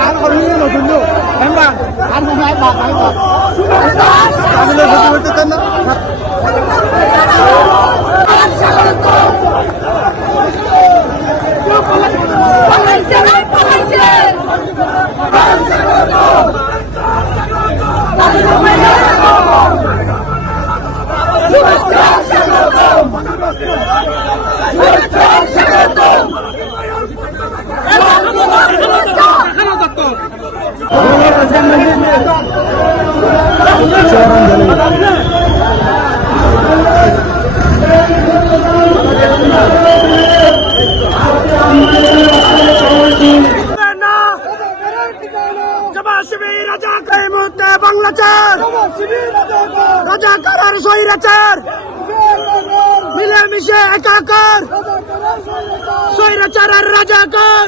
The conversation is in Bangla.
আর করলি নতুন লোক মেম্বার আর মনে হয় বাদ নাই বাদ আমি লোক হতে হতে না রাজাকার স্বৈরাচার মিলেমিশে একাকার স্বৈরাচার রাজাকার